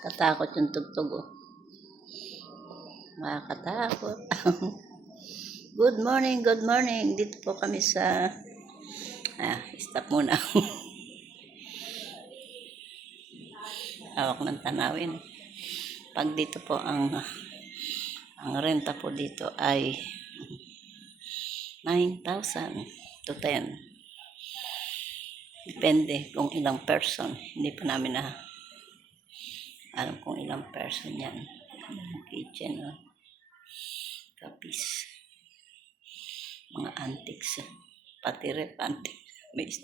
Katakot yung tugtog, oh. Makakatakot. Good morning, good morning. Dito po kami sa... stop muna. Hawak ng tanawin. Pag dito po ang renta po dito ay 9,000 to 10. Depende kung ilang person. Hindi pa namin alam kung ilang person yan. Kitchen, oh. Kapis. Mga antiques. Pati rep antiques.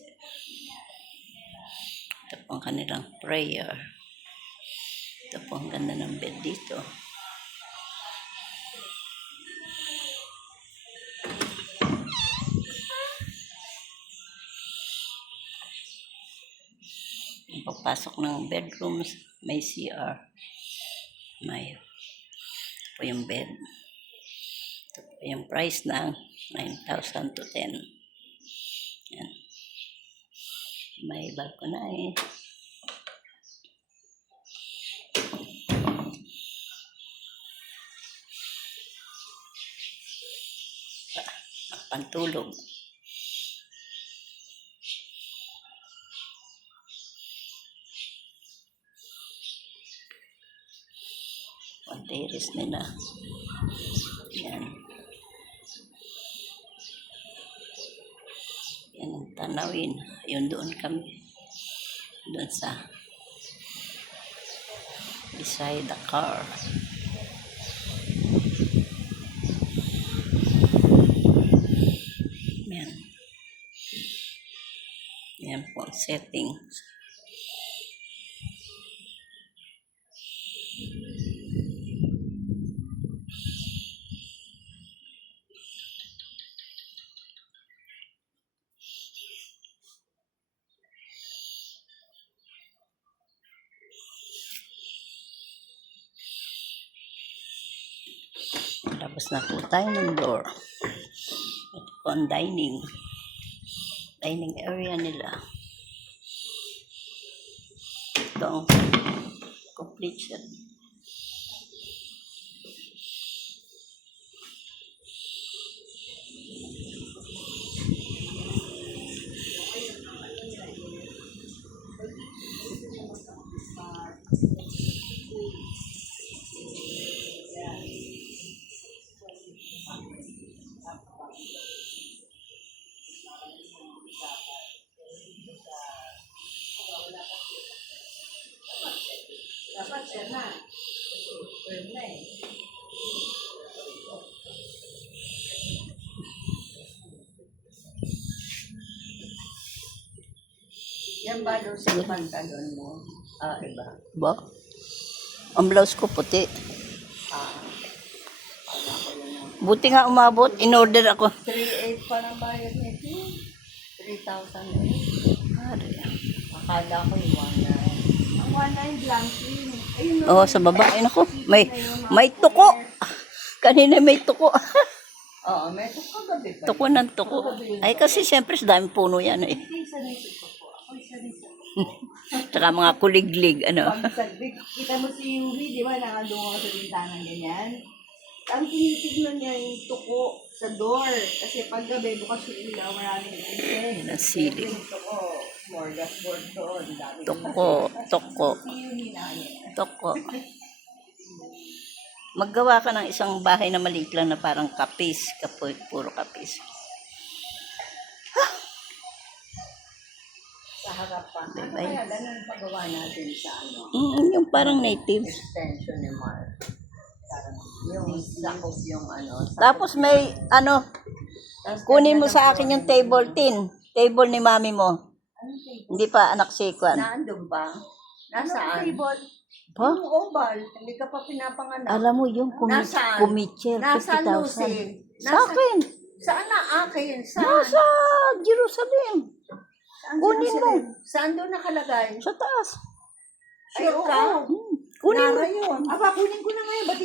Ito po ang kanilang prayer. Ito po ang ganda ng bed dito. Pagpasok ng bedrooms, may CR. May ito po yung bed. Ito po yung price ng 9,000 to 10. Yan. May balcony. Pantulog. Panteres nila. Yan. Yan ang tanawin. Yun doon kami. Doon sa beside the car. Yan. Yan po ang settings. Tapos na po tayo ng door. Ito po ang dining area nila. Ito ang complete set. Dapat siya na. Yan ba doon sa pantalon mo? Iba. Ba? Ang blouse ko puti. Buti nga umabot. In-order ako. 3,800 pa ng bayad nito. 3,000 na yun. Akala ko yung 1,900. Ang 1,900 blank yun. Ayun, Oh, sa baba. Ay, naku. May tuko. Kanina may tuko. Oo, may tuko gabi pa. Tuko ng tuko. Ay, kasi siyempre sa daming puno yan eh. Isa na yung tuko. Ako isa na yung Tsaka mga kuliglig, ano. Kita mo si Yuri, di ba? Nakadungo sa bintana ganyan. Ang tinitignan niya yung tuko sa door. Kasi pag gabi, bukas yung ilaw, maraming insect. Yan ang sili. Tuko, smorgasbord doon. Toko. Toko. Maggawa ka ng isang bahay na maliit lang na parang kapis. Puro kapis. Sa harapan. Ano Bye-bye. kaya ganun pagawa natin sa ano? Yung parang native. Extension ni Mark. Yung sakop yung ano. Tapos may, kunin mo sa akin yung table tin. Table ni mami mo. Hindi pa anak si Kwan. Naandun ba? Nasaan? Ha? Yung oval. Hindi ka pa pinapanganak. Alam mo yung Nasaan? kumitcher, Nasaan, 50,000. Lucy? Sa akin. Saan na akin? Saan? Nasa Jerusalem. Saan kunin mo. Saan doon nakalagay? Sa taas. Sure ka? Kunin mo. Nara yun. Aba, kunin ko na ngayon. Ba't